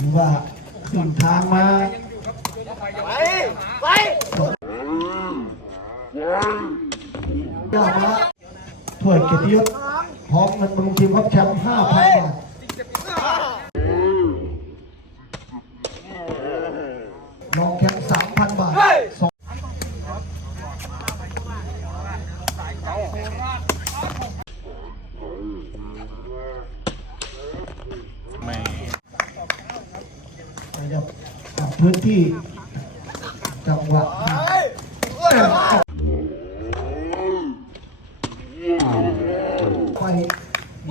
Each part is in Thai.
ถือว่าขึ้นทางมาไปไปยากแล้วถ้วยเกียรติยศพร้อมเงินบำรุงทีมครับแชมป์ห้าพันบาทรองแชมป์สามพันบาทสองขยับกลับ พื้นที่จังหวัดไปไ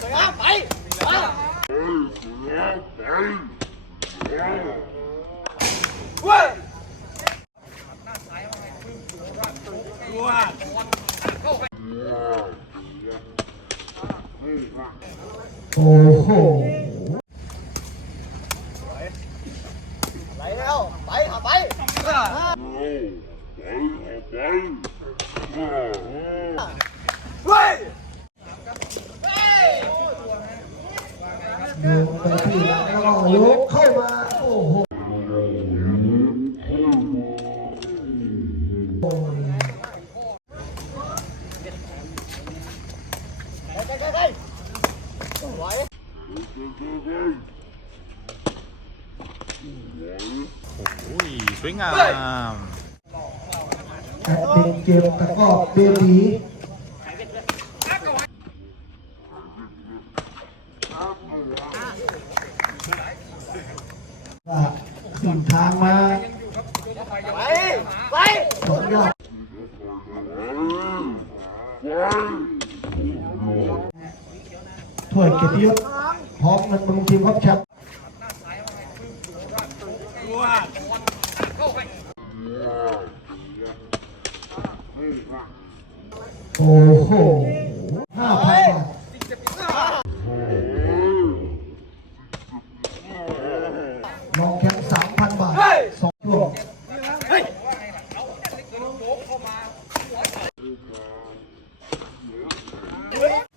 สวยงามไปเว้ยโอ้โห ไปแล้วไปเอาไปเว้ย โยนไปที่หลังแล้วก็ยกเข้ามาโอ้โหโอ้ยไปไปไปไหวอุ้ยสวยงามแอดมินเกมตะกร้อเบบี ว่าขึ้นทางมาไปไปสองยอดถ้วยเกียรติยศพร้อมเงินบำรุงทีมครับแชมป์โอ้โหห้าพันบาทรองแชมป์สามพันบาทสองช่วง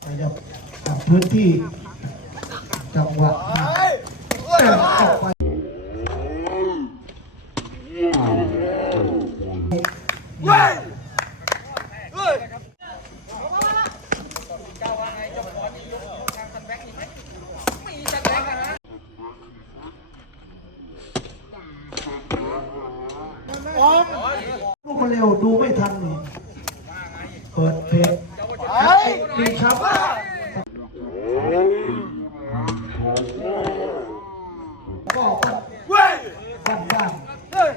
ขยับกลับ พื้นที่จังหวะไปแต่ออกไปเว้ยเว้ยลูกมันเร็วดูไม่ทันเปิดเพจไปดีครับก็บ้าน เว้ย บ้านบ้าน เฮ้ย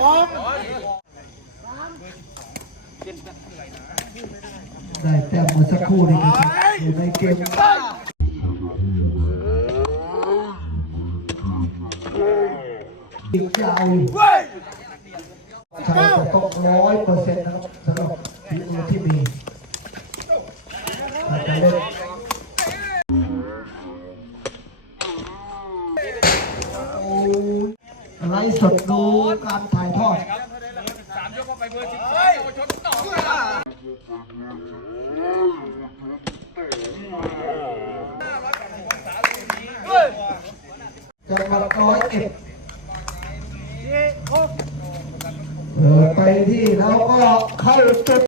ได้แต้มเมื่อสักครู่นี้นะครับอยู่ในเกมอีกยาวอยู่เว้ยใช้จะต้องร้อยเปอร์เซ็นต์นะครับสำหรับทีมที่มีอาจจะเล่นโอ้ยไล ฟ์สดดูการถ่ายทอดเฮ้ยจังหวัดร้อยเอ็ดเออไปที่แล้วก็เข้าจุด